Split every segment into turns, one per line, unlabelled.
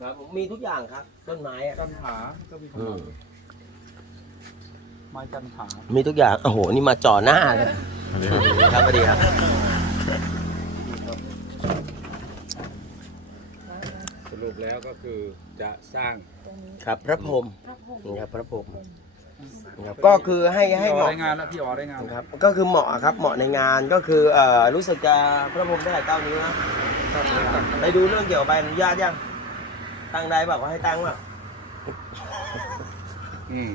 ครับผมมีทุกอย่างครับ ต้นไม้อะ
จันหาก็มีของ
อื
เรา
ม
ไม้จันหา
มีทุกอย่าง โอ้โห นี่มาจ่อหน้าเลยครับสวัสดีครับ
สรุปแล้วก็คือจะสร้าง
ครับ พระพรหม
พระพรหม
นี่ครับ พระพรหมครับ ก็คือให้ให้
พี่
เห
อ๋อ
มาะ
ได้งานแล้วพี่อ๋อได้งาน
ครับก็คือเหมาะครับเหมาะในงานก็คือเอ่อรู้สึกจะพระพรหมได้หลายเก้านิ้วนะไปดูเรื่องเกี่ยวกับใบอนุญาตยัง ตั้งได้แบบว่าให้ตั้งแบบ
อืม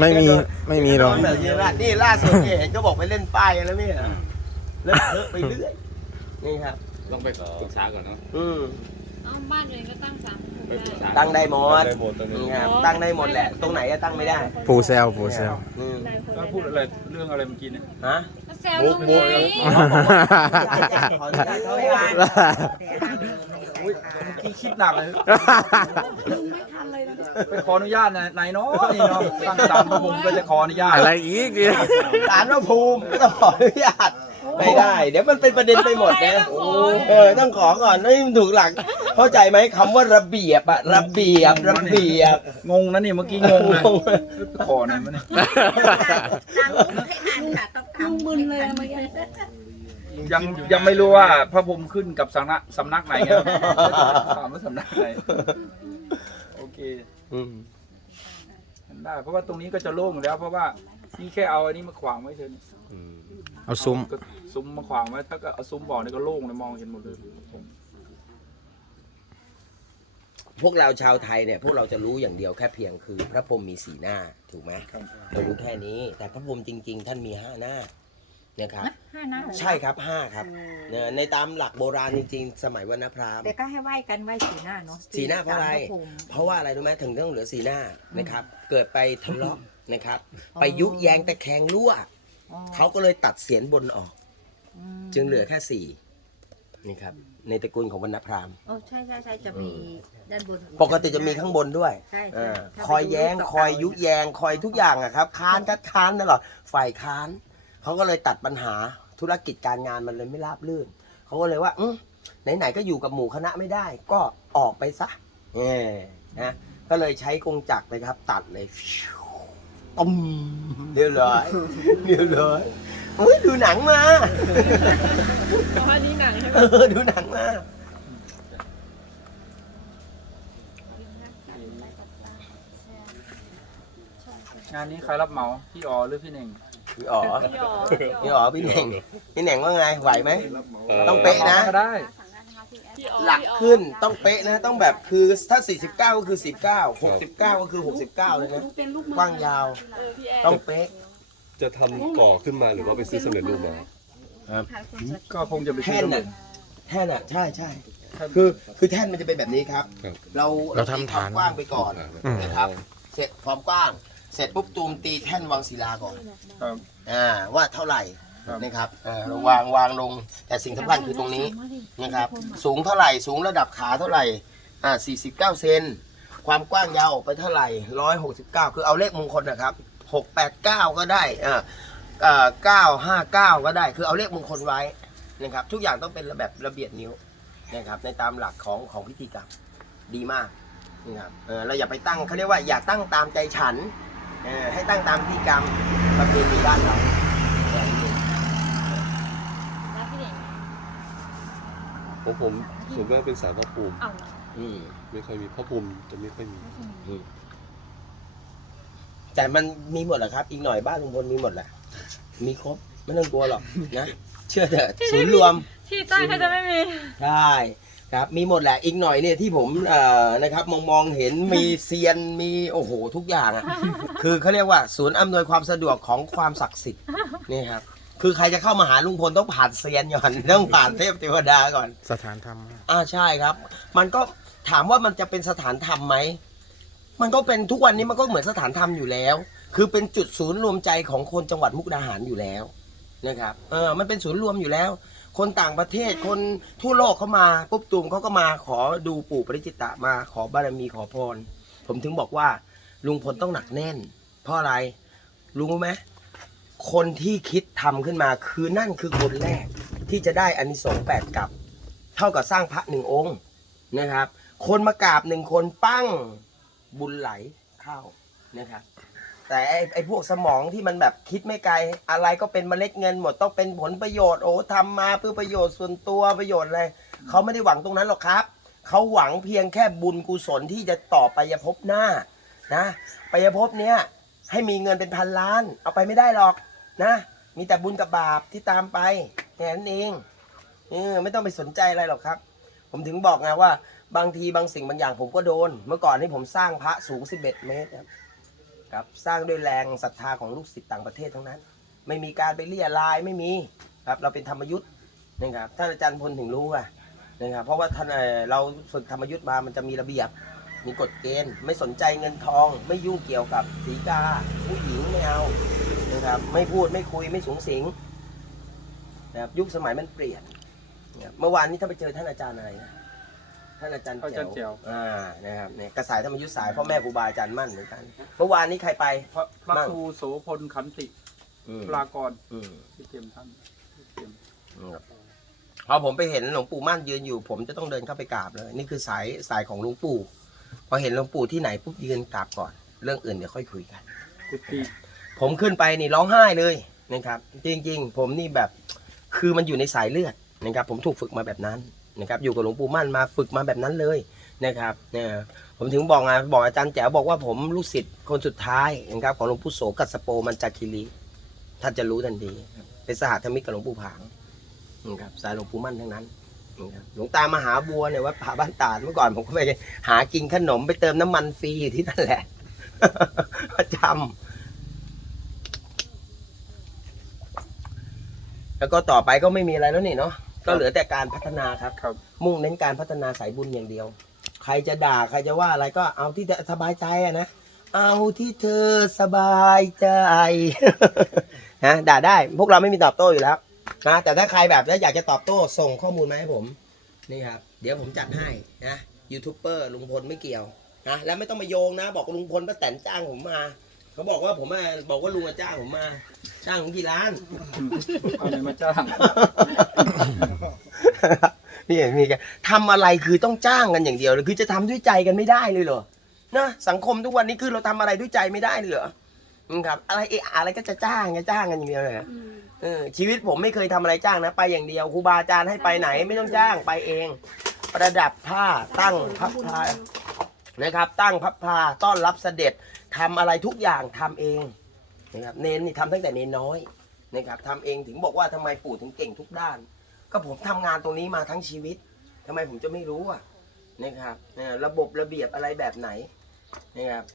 ไม่มีไม่มีหรอก
แบบนี้ล่ะนี่ล่าสุดเนี่ยเห็นก็บอกไปเล่นป้ายกันแล้วเนี่ยแล้วเถอะไปเรื่อยนี่ครับ
ต้องไปปรึกษาก่อนเนาะ
อืม
เอาบ้านตัวเองก็ตั้งสามพระพรหม
ไปปรึก
ได้
ษา
ตั้งได้หมด
ได้หมดตอนนี้
นี่ครับตั้งได้หมดแหละ ตรงไหนก็ตั้งไม่ได้
ปูเซลปูเซล
อืม
ก็พูดอะไรเรื่องอะไรเมื่อกี้เนี่ย
ฮะ
ก็แซวตรงนี้
ขออนุญาตเขาให้งาน
อุ้ยเมื่อกี้คิดหนักเลย
ไม่ทันเลยนะ
ไปขออนุญาตนายนายน้อยเนาะตั้งสามพระผมก็จะขออนุญาต
อะไรอีกเนี่ย
ศาลพระภูมิก็ต้องขออนุญาตไม่ได้ เดี๋ยวมันเป็นประเด็นไปหมดนะเออต้องขอก่อนให้มันถูกหลัก เข้าใจไหมคำว่าระเบียบอะระเบียบระเบียบ
งงนะนี่เมื่อกี้งงเลย
งงเลย
ไปขอหน่อยมั้ยเนี่ย
ลุงมึนเลยอะเมื่อกี้
ยังยังไม่รู้ว่าพระพรหมขึ้นกับสำนักสำนักไหนไงถามว่าสำนักไหนโอเค
อืม
ได้เพราะว่าตรงนี้ก็จะโล่งอยู่แล้ว เพราะว่านี่แค่เอาอันนี้มาขวางไว้เฉย
เอาซุ้ม
ก็ซุ้มมาขวางไว้ถ้าก็เอาซุ้มบ่อนี่ก็โล่งเลยมองเห็นหมดเลยผม
พวกเราชาวไทยเนี่ยพวกเราจะรู้อย่างเดียวแค่เพียงคือ พระพรหมมีสีหน้าถูกไหม
ครับ
เรารู้แค่นี้ แต่พระพรหมจริง ๆ ท่านมีห้าหน้านะครับ
ห้าหน้าเหรอ
ใช่ครับห้าครับเนี่ยในตามหลักโบราณจริงๆ สมัยวรรณพราหมณ์
แต่ก็ให้ไหว้กันไหว้สีหน้าเนาะ
สีหน้าเพราะอะไร
ตมพภูมิ
เพราะว่าอะไรรู้ไหมถึงต้องเหลือสีหน้านะครับ เกิดไปทะเลาะนะครับ ไปยุแยงแต่แคงรั่ว
อ๋อ
เขาก็เลยตัดเสียนบนออก
อืม
จึงเหลือแค่สี่นี่ครับ ในตระกูลของวรรณพราหมณ์
โอ้ใช่ใช่ใช่จะมีด้านบน
ปกติจะมีข้างบนด้วย
ใช่ใช่
เออ
ถ้า
คอยแย้ง
ไปดูรูป
คอยยุ
เก่าๆ
แยงคอยทุกอย่างอะครับ ค้านคัดค้านตลอดฝ่ายค้านเขาก็เลยตัดปัญหา ธุรกิจการงานมันเลยไม่ราบรื่นเขาก็เลยว่าอืมไหนๆก็อยู่กับหมู่คณะไม่ได้ ก็ออกไปซะเออนะก็เลยใช้กงจักรเลยครับ ตัดเลยตุ้มเรียบร้อยเรียบร้อยเฮ้ยดูหนังมา
เพราะว่านี่หนังใช่ไหม
เออดูหนังมา
งานนี้ใครรับเหมา พี่อ๋อหรือพี่เน่ง
พี่อ๋อ
พี่อ๋อ
พี่อ๋อพี่เน่งพี่เน่งว่าไงไหวไหม ต้องเป๊ะนะ
ก็ได้
พี่อ๋อ
หลักขึ้นต้องเป๊ะนะต้องแบบคือถ้า 49 ก็คือ 19 69 ก็คือ 69 เลยนะ
เป็นลูกมื
กว้างยาว
เออพี่แอน
ต้องเป๊ะ
จะทำก่อขึ้นมาหรือว่าไปซื้อสำเร็จรูปมา
ก็คงจะไปซื้
แท่
อน
น่ะแท่นอะใช่ใช่คือคือแท่นมันจะเป็นแบบนี้ครับ
ครับ
เรา
เราทำฐาน
ควมกว้างไปก่อน
อืม
นะครับ เสร็จความกว้าง เสร็จปุ๊บตูมตีแท่นวางศิลาก่อน
ครับ
อ่าว่าเท่าไหร่
ครับ
นะครับเอ่อเราวางวางลง แต่สิ่งสำคัญคือตรงนี้นะครับ สูงเท่าไหร่สูงระดับขาเท่าไหร่อ่า49เซนความกว้างยาวออกไปเท่าไหร่ 169 คือเอาเลขมงคลนะครับ 689 ก็ได้อ่าเอ่อ959 ก็ได้ คือเอาเลขมงคลไว้นะครับ ทุกอย่างต้องเป็นระแบบระเบียดนิ้วนะครับ ในตามหลักของของพิธีกรรมดีมากนะครับเออเราอย่าไปตั้งเขาเรียกว่าอย่าตั้งตามใจฉันเออ ให้ตั้งตามพิธีกรรมประเพณีบ้านเราแค่นี้
แล้วพี่เน่ง
ของผมส่วนมากเป็นสารพระภูมิ
เอาเหรอ
อืม
ไม่ค่อยมีพระภูมิจะไม่ค่อยมี
แต่มันมีหมดแหละครับ อีกหน่อยบ้านลุงพลมีหมดแหละ มีครบไม่ต้องกลัวหรอกนะ เชื่อเถอะศูนย์รวม
ที่ใต้เขาจะไม่มี
ใช่ ครับมีหมดแหละอีกหน่อยเนี่ยที่ผมเอ่อนะครับมองมองเห็นมีเซียนมีโอ้โหทุกอย่างอะ คือเขาเรียกว่าศูนย์อำนวยความสะดวกของความศักดิ์สิทธิ์นี่ครับคือใครจะเข้ามาหาลุงพลต้องผ่านเซียนก่อนต้องผ่านเทพเทวดาก่อน
สถานธรรม
อ่าใช่ครับ มันก็ถามว่ามันจะเป็นสถานธรรมไหมมันก็เป็นทุกวันนี้มันก็เหมือนสถานธรรมอยู่แล้ว คือเป็นจุดศูนย์รวมใจของคนจังหวัดมุกดาหารอยู่แล้วนะครับเออมันเป็นศูนย์รวมอยู่แล้ว คนต่างประเทศคนทั่วโลกเขามาปุ๊บตูมเขาก็มาขอดูปู่ปริจิตตะมาขอบารมีขอพร ผมถึงบอกว่า ลุงพลต้องหนักแน่น เพราะอะไรรู้ไหมคนที่คิดทำขึ้นมาคือนั่นคือคนแรกที่จะได้อานิสงส์แปดกับ เท่ากับสร้างพระหนึ่งองค์นะครับ คนมากราบหนึ่งคนปั้งบุญไหลเข้านะครับ แต่ไอ้ไอ้พวกสมองที่มันแบบคิดไม่ไกล อะไรก็เป็นเมล็ดเงินหมดต้องเป็นผลประโยชน์โอ้ทำมาเพื่อประโยชน์ส่วนตัวประโยชน์อะไรเขาไม่ได้หวังตรงนั้นหรอกครับเขาหวังเพียงแค่บุญกุศลที่จะต่อไปยภพหน้านะไปยภพเนี้ยให้มีเงินเป็นพันล้าน เอาไปไม่ได้หรอกนะ มีแต่บุญกับบาปที่ตามไปแค่นั้นเองเออไม่ต้องไปสนใจอะไรหรอกครับ ผมถึงบอกไงว่า บางทีบางสิ่งบางอย่างผมก็โดน เมื่อก่อนที่ผมสร้างพระสูง 11 เมตรครับ ครับสร้างด้วยแรงศรัทธาของลูกศิษย์ต่างประเทศทั้งนั้น ไม่มีการไปเลี่ยรายไม่มีครับเราเป็นธรรมยุทธ์นะครับท่านอาจารย์พลถึงรู้อะนะครับเพราะว่าท่านเราฝึกธรรมยุทธ์มามันจะมีระเบียบ มีกฎเกณฑ์ ไม่สนใจเงินทอง ไม่ยุ่งเกี่ยวกับสีกาผู้หญิงไม่เอานะครับไม่พูดไม่คุยไม่สูงสิงนะครับยุคสมัยมันเปลี่ยนเมื่อวานนี้ถ้าไปเจอท่านอาจารย์อะไรนะ ท่านอาจารย์
อาจารย์แจ๋
แจ๋ว
ว
อ่านะครับเนี่ยกระสายธรรมยุทธสายพ่อแม่ครูบาอาจารย์มั่นเหมือนกัน เมื่อวานนี้ใครไป
พระพระ
มั่ง
ครูโสพลขันติ
อืม
ปรากร
อืม
ที่เตรียมท่านที่เตรียม
ครับพอผมไปเห็นหลวงปู่มั่นยืนอยู่ ผมจะต้องเดินเข้าไปกราบเลย นี่คือสายสายของหลวงปู่พอเห็นหลวงปู่ที่ไหนปุ๊บยืนกราบก่อน เรื่องอื่นเดี๋ยวค่อยคุยกัน
กุฏิ
ผมขึ้นไปนี่ร้องไห้เลยนะครับ จริง ๆ ผมนี่แบบคือมันอยู่ในสายเลือดนะครับ ผมถูกฝึกมาแบบนั้น นะครับอยู่กับหลวงปู่มั่นมาฝึกมาแบบนั้นเลยนะครับเนี่ยผมถึงบอกไงบอกอาจารย์แจ๋วบอกว่าผมลูกศิษย์คนสุดท้ายนะครับของหลวงปู่โสกัสโปมันจาคิรีท่านจะรู้ทันทีเป็นสหธรรมิกกับหลวงปู่ผางนะครับสายหลวงปู่มั่นทั้งนั้นหลวงตามหาบัวเนี่ยวัดผาบ้านตาดเมื่อก่อนผมก็ไปหากินขนมไปเติมน้ำมันฟรีอยู่ที่นั่นแหละประจำแล้วก็ต่อไปก็ไม่มีอะไรแล้วนี่เนาะ ก็เหลือแต่การพัฒนาครับ
ครับ
มุ่งเน้นการพัฒนาสายบุญอย่างเดียว ใครจะด่าใครจะว่าอะไรก็เอาที่สบายใจอะนะ เอาที่เธอสบายใจ นะด่าได้ พวกเราไม่มีตอบโต้อยู่แล้วนะแต่ถ้าใครแบบแล้วอยากจะตอบโต้ส่งข้อมูลมาให้ผม นี่ครับ เดี๋ยวผมจัดให้นะยูทูบเบอร์ลุงพลไม่เกี่ยวนะแล้วไม่ต้องมาโยงนะ บอกลุงพลป้าแตนจ้างผมมาเขาบอกว่าผมอะบอกว่าลุงอะจ้างผมมา จ้างผมกี่ล้าน
เอาไหนมาจ้าง
นี่เห็นมีกันทำอะไรคือต้องจ้างกันอย่างเดียวเลยคือจะทำด้วยใจกันไม่ได้เลยเหรอนะสังคมทุกวันนี้คือเราทำอะไรด้วยใจไม่ได้เลยเหรออืมครับ อะไรเอะอะไรก็จะจ้างจะจ้างกันอย่างเดียวเลยเหรอเออชีวิตผมไม่เคยทำอะไรจ้างนะ ไปอย่างเดียวครูบาอาจารย์ให้ไปไหนไม่ต้องจ้างไปเอง ประดับผ้าตั้งพับพานะครับ ตั้งพับพาต้อนรับเสด็จทำอะไรทุกอย่างทำเองนะครับเน้นนี่ทำตั้งแต่เน้นน้อยนะครับทำเองถึงบอกว่าทำไมปู่ถึงเก่งทุกด้าน ก็ผมทำงานตรงนี้มาทั้งชีวิตทำไมผมจะไม่รู้อะนะครับระบบระเบียบอะไรแบบไหนนะครับ